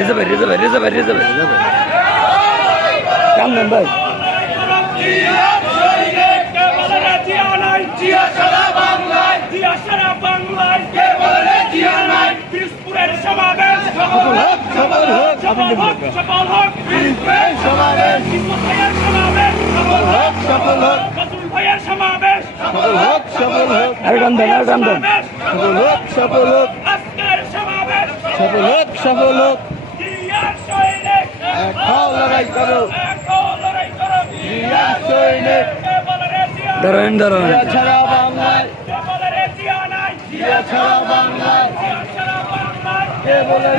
রেজা ভাই রেজা ভাই রেজা ভাই রেজা ভাই কান্দন ভাই হোক সফল হোক আর আর কান্দন সফল হোক সফল হোক। সফল হোক সফল হোক। ধরেন ধরেন ছাড়া বাংলায় ছাড়া বাংলায় জিয়া ছাড়া বাংলায় কে বলে